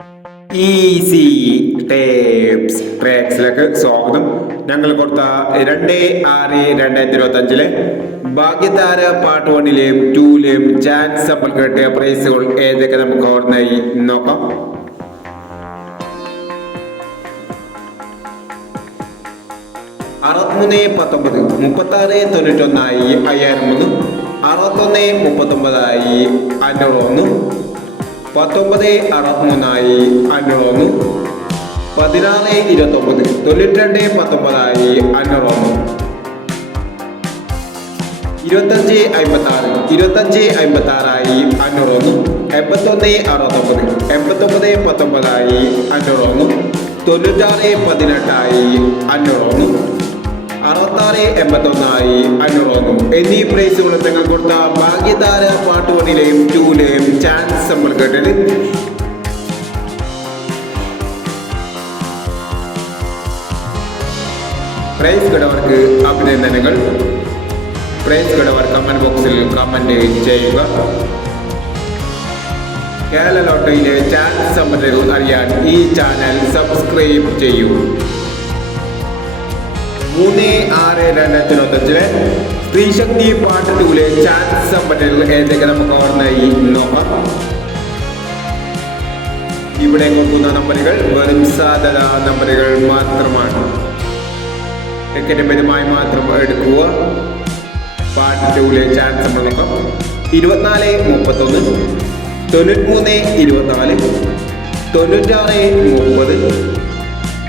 Easy tapes ട്രാക്സിലേക്ക് സ്വാഗതം. ഞങ്ങൾ കൊടുത്ത രണ്ട് ആറ് രണ്ടായിരത്തി ഇരുപത്തി അഞ്ചിലെ ഭാഗ്യതാര പാർട്ട് വണ്ണിലെയും ടൂലെയും ചാൻസ് അപ്പോൾ കിട്ടിയ പ്രൈസുകൾ ഏതൊക്കെ നമുക്ക് ഓർമ്മയായി? നോക്കാം. അറുപത്തിമൂന്ന് പത്തൊമ്പത് മുപ്പത്തി ആറ് തൊണ്ണൂറ്റൊന്നായി അയ്യായിരം ഒന്ന് അറുപത്തൊന്ന് മുപ്പത്തൊമ്പതായി അഞ്ഞൂറ് ഒന്ന് പത്തൊമ്പത് അറുപത്തിമൂന്നായി അഞ്ഞൂറ് പതിനാല് ഇരുപത്തൊമ്പത്. തൊണ്ണൂറ്റിരണ്ട് പത്തൊമ്പതായി ഒന്ന് ഇരുപത്തഞ്ച് അമ്പത്താറ്. ഇരുപത്തഞ്ച് അമ്പത്താറായി അഞ്ഞൂറൊന്ന് എൺപത്തൊന്ന് അറുപത്തൊമ്പത്. എൺപത്തൊമ്പത് പത്തൊമ്പതായി അഞ്ഞൂറൊന്ന് തൊണ്ണൂറ്റാറ് പതിനെട്ടായി അഞ്ഞൂറ് ഒന്ന് അറുപത്താറ് എൺപത്തൊന്നായി അനുഭവം എന്നീ പ്രൈസുകൾ തങ്ങൾ കൊടുത്ത ഭാഗ്യതാര പാട്ട് വണ്ണിലെയും ടൂലെയും ചാൻസ് നമ്മൾ കേട്ടത് പ്രൈസ് കിടവർക്ക് അഭിനന്ദനങ്ങൾ. പ്രൈസ് കിടവർ കമന്റ് ബോക്സിൽ കമന്റ് ചെയ്യുക. കേരള ലോട്ടറിയിലെ ചാൻസ് സമ്മതകൾ അറിയാൻ ഈ ചാനൽ സബ്സ്ക്രൈബ് ചെയ്യൂ. മൂന്ന് ആറ് രണ്ടായിരത്തി ഇരുപത്തഞ്ചിലെ സ്ത്രീശക്തി പാട്ട് ടൂലെ ചാൻസ് സമ്പന്നകൾ ഏതൊക്കെ നമുക്ക് ഓർമ്മയായി നോക്കാം ഇവിടെ കൊടുക്കുന്ന നമ്പറുകൾ വെറും സാധന നമ്പറുകൾ മാത്രമാണ്. ടിക്കറ്റ് പരമായി മാത്രം എടുക്കുക. പാട്ട് ടൂലെ ചാൻസ് നമ്മൾ നോക്കാം ഇരുപത്തിനാല് മുപ്പത്തൊന്ന് തൊണ്ണൂറ്റിമൂന്ന് ഇരുപത്തിനാല് തൊണ്ണൂറ്റാറ് മുപ്പത്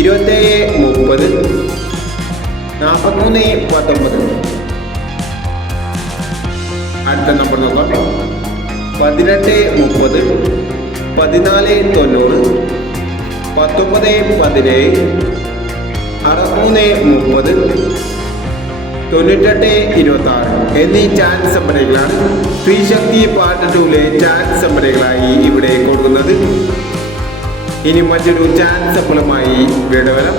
ഇരുപത്തേഴ് മുപ്പത് നാൽപ്പത്തിമൂന്ന് പത്തൊമ്പത്. അടുത്ത നമ്പർ നോക്കാം. പതിനെട്ട് മുപ്പത് പതിനാല് തൊണ്ണൂറ് പത്തൊമ്പത് പതിനേഴ് അറുപത്തിമൂന്ന് മുപ്പത് തൊണ്ണൂറ്റെട്ട് ഇരുപത്തി ആറ് എന്നീ ചാൻസ് സംഭരകളാണ് സ്ത്രീശക്തി പാർട്ട് ടൂലെ ചാൻസ് സംഭരകളായി ഇവിടെ കൊടുക്കുന്നത്. ഇനി മറ്റൊരു ചാൻസ് സഫലമായി വരാം.